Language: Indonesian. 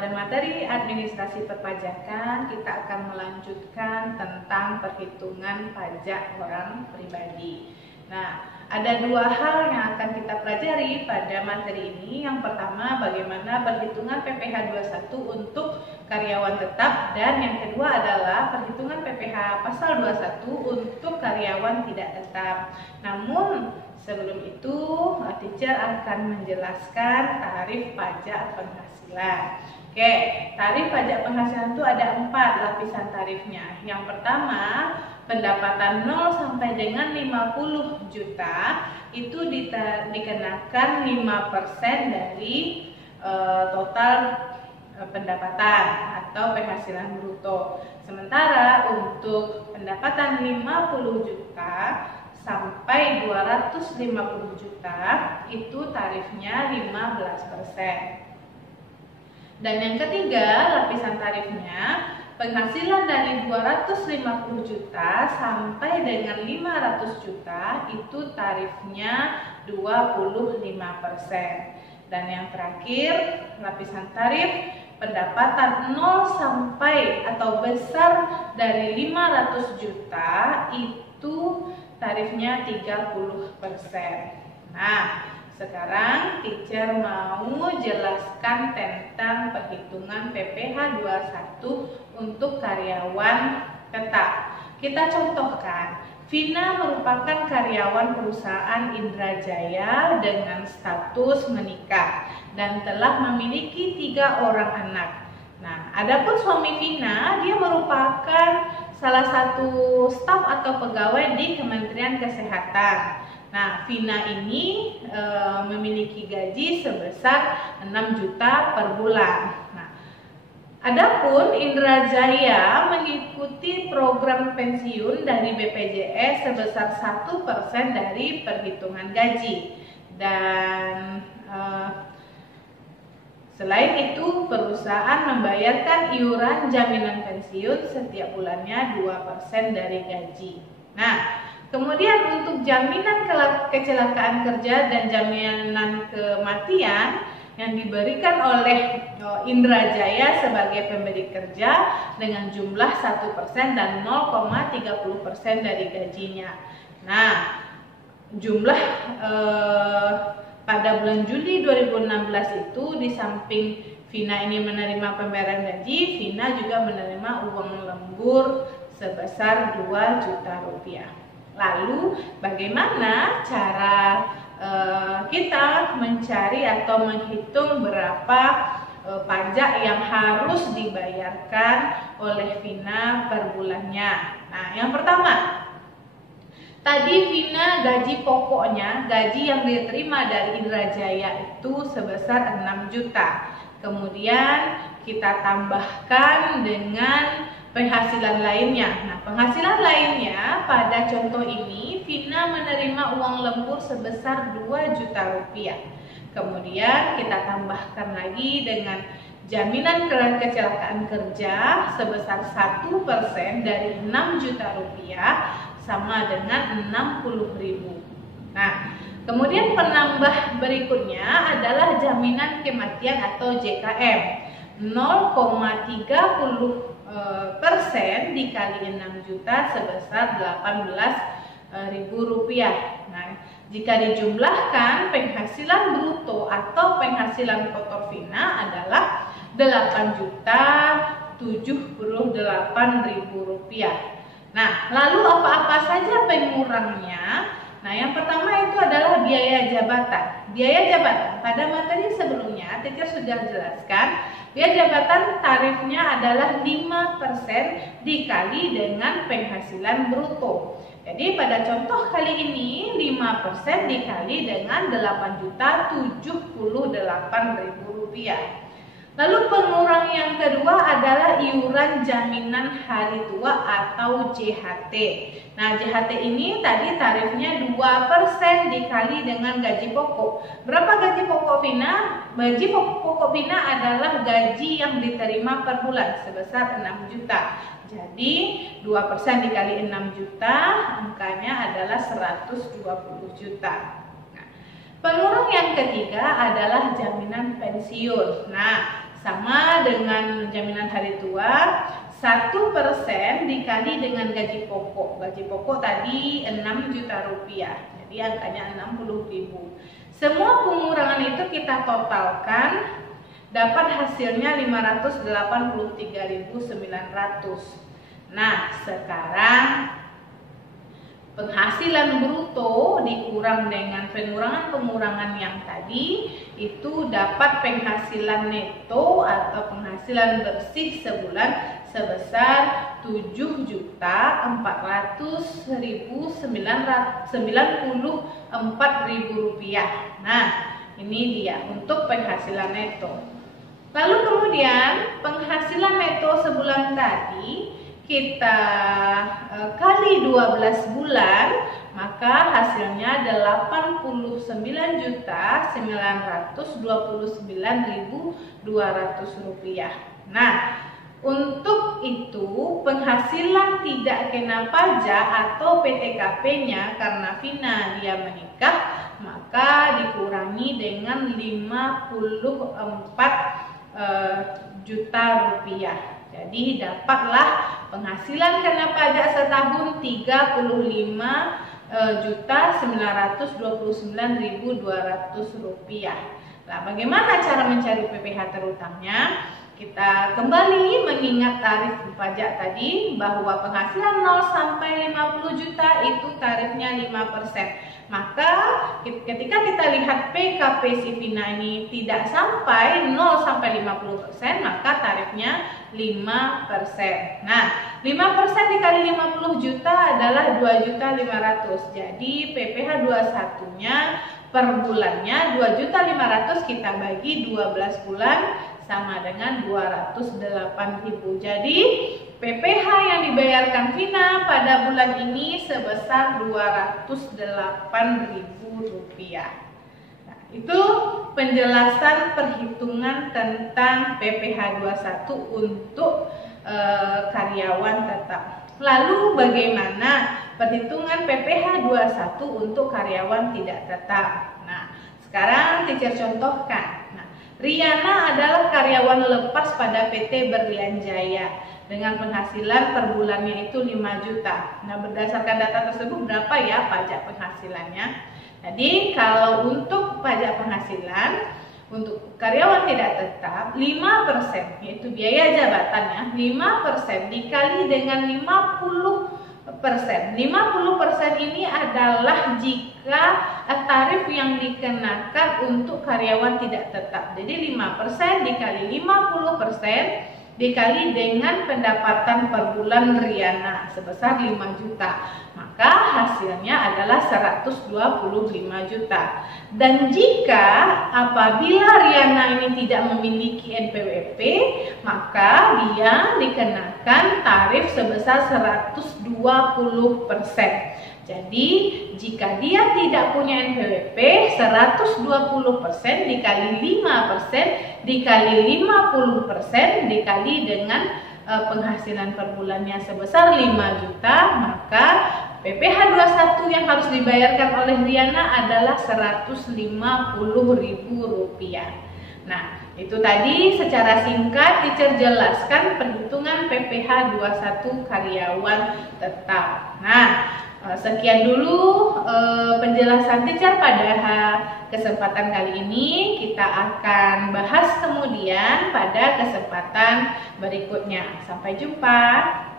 Pada materi administrasi perpajakan, kita akan melanjutkan tentang perhitungan pajak orang pribadi. Nah, ada dua hal yang akan kita pelajari pada materi ini. Yang pertama, bagaimana perhitungan PPh 21 untuk karyawan tetap, dan yang kedua adalah perhitungan PPh pasal 21 untuk karyawan tidak tetap. Namun, sebelum itu, teacher akan menjelaskan tarif pajak penghasilan. Oke, tarif pajak penghasilan itu ada 4 lapisan tarifnya. Yang pertama, pendapatan 0 sampai dengan 50 juta itu dikenakan 5% dari total pendapatan atau penghasilan bruto. Sementara untuk pendapatan 50 juta sampai 250 juta itu tarifnya 15%. Dan yang ketiga, lapisan tarifnya penghasilan dari 250 juta sampai dengan 500 juta itu tarifnya 25%. Dan yang terakhir, lapisan tarif pendapatan 0 sampai atau besar dari 500 juta itu tarifnya 30%. Nah, sekarang teacher mau jelaskan tentang perhitungan PPh 21 untuk karyawan tetap. Kita contohkan, Vina merupakan karyawan perusahaan Indrajaya dengan status menikah dan telah memiliki 3 orang anak. Nah, adapun suami Vina, dia merupakan salah satu staf atau pegawai di Kementerian Kesehatan. Nah, Vina ini memiliki gaji sebesar 6 juta per bulan. Nah, adapun Indrajaya mengikuti program pensiun dari BPJS sebesar 1% dari perhitungan gaji. Dan selain itu, perusahaan membayarkan iuran jaminan pensiun setiap bulannya 2% dari gaji. Nah, kemudian untuk jaminan kecelakaan kerja dan jaminan kematian yang diberikan oleh Indrajaya sebagai pemberi kerja dengan jumlah 1% dan 0,30% dari gajinya. Nah, jumlah pada bulan Juli 2016 itu, di samping Vina ini menerima pembayaran gaji, Vina juga menerima uang lembur sebesar 2 juta rupiah. Lalu bagaimana cara kita mencari atau menghitung berapa pajak yang harus dibayarkan oleh Vina per bulannya? Nah, yang pertama, tadi Vina gaji pokoknya, gaji yang diterima dari Indrajaya itu sebesar 6 juta. Kemudian kita tambahkan dengan penghasilan lainnya. Nah, penghasilan lainnya pada contoh ini Vina menerima uang lembur sebesar 2 juta rupiah. Kemudian kita tambahkan lagi dengan jaminan kecelakaan kerja sebesar 1% dari 6 juta rupiah sama dengan 60.000. Nah, kemudian penambah berikutnya adalah jaminan kematian atau JKM. 0,30% dikali 6 juta sebesar 18.000 rupiah. Nah, jika dijumlahkan, penghasilan bruto atau penghasilan kotor Vina adalah 8.078.000 rupiah. Nah, lalu apa-apa saja pengurangnya? Nah, yang pertama itu adalah biaya jabatan. Biaya jabatan pada materi sebelumnya teacher sudah jelaskan, biaya jabatan tarifnya adalah 5% dikali dengan penghasilan bruto. Jadi pada contoh kali ini 5% dikali dengan 8.078.000 rupiah. Lalu pengurang yang kedua adalah iuran jaminan hari tua atau JHT. Nah, JHT ini tadi tarifnya 2% dikali dengan gaji pokok. Berapa gaji pokok Vina? Gaji pokok Vina adalah gaji yang diterima per bulan sebesar 6 juta. Jadi 2% dikali 6 juta, angkanya adalah 120 juta. Nah, pengurang yang ketiga adalah jaminan pensiun. Nah, sama dengan jaminan hari tua, 1% dikali dengan gaji pokok. Gaji pokok tadi 6 juta rupiah, jadi angkanya 60.000. Semua pengurangan itu kita totalkan, dapat hasilnya 583.900. Nah, sekarang penghasilan bruto dikurang dengan pengurangan-pengurangan yang tadi, itu dapat penghasilan neto atau penghasilan bersih sebulan sebesar 7.400.994 rupiah. Nah, ini dia untuk penghasilan neto. Lalu kemudian penghasilan neto sebulan tadi kita kali 12 bulan, maka hasilnya 89.929.200 rupiah. Nah, untuk itu penghasilan tidak kena pajak atau PTKP-nya karena Vina dia menikah, maka dikurangi dengan 54 juta rupiah. Jadi dapatlah penghasilan kena pajak setahun 35.929.200 rupiah. Nah, bagaimana cara mencari PPh terutangnya? Kita kembali mengingat tarif pajak tadi, bahwa penghasilan 0 sampai 50 juta itu tarifnya 5%. Maka ketika kita lihat PKP si Vina ini tidak sampai 0 sampai 50%, maka tarifnya 5%. Nah, 5% dikali 50 juta adalah 2.500.000. Jadi PPh 21-nya per bulannya 2.500.000, kita bagi 12 bulan sama dengan 208.000. Jadi PPh yang dibayarkan Vina pada bulan ini sebesar 208.000 rupiah. Nah, itu penjelasan perhitungan tentang PPh 21 untuk karyawan tetap. Lalu bagaimana perhitungan PPh 21 untuk karyawan tidak tetap? Nah, sekarang teacher contohkan. Nah, Riana adalah karyawan lepas pada PT Berlian Jaya dengan penghasilan per bulannya itu 5 juta. Nah, berdasarkan data tersebut berapa ya pajak penghasilannya? Jadi, kalau untuk pajak penghasilan untuk karyawan tidak tetap 5%, yaitu biaya jabatannya, 5% dikali dengan 50%. 50% ini adalah jika tarif yang dikenakan untuk karyawan tidak tetap. Jadi 5% dikali 50% dikali dengan pendapatan per bulan Riana sebesar 5 juta. Maka hasilnya adalah 125 juta. Dan jika apabila Riana ini tidak memiliki NPWP, maka dia dikenakan tarif sebesar 120%. Jadi jika dia tidak punya NPWP, 120% dikali 5% dikali 50% dikali dengan penghasilan per bulannya sebesar 5 juta, maka PPh 21 yang harus dibayarkan oleh Riana adalah 150.000 rupiah. Nah, itu tadi secara singkat teacher jelaskan perhitungan PPh 21 karyawan tetap. Nah, sekian dulu penjelasan teacher pada kesempatan kali ini. Kita akan bahas kemudian pada kesempatan berikutnya. Sampai jumpa.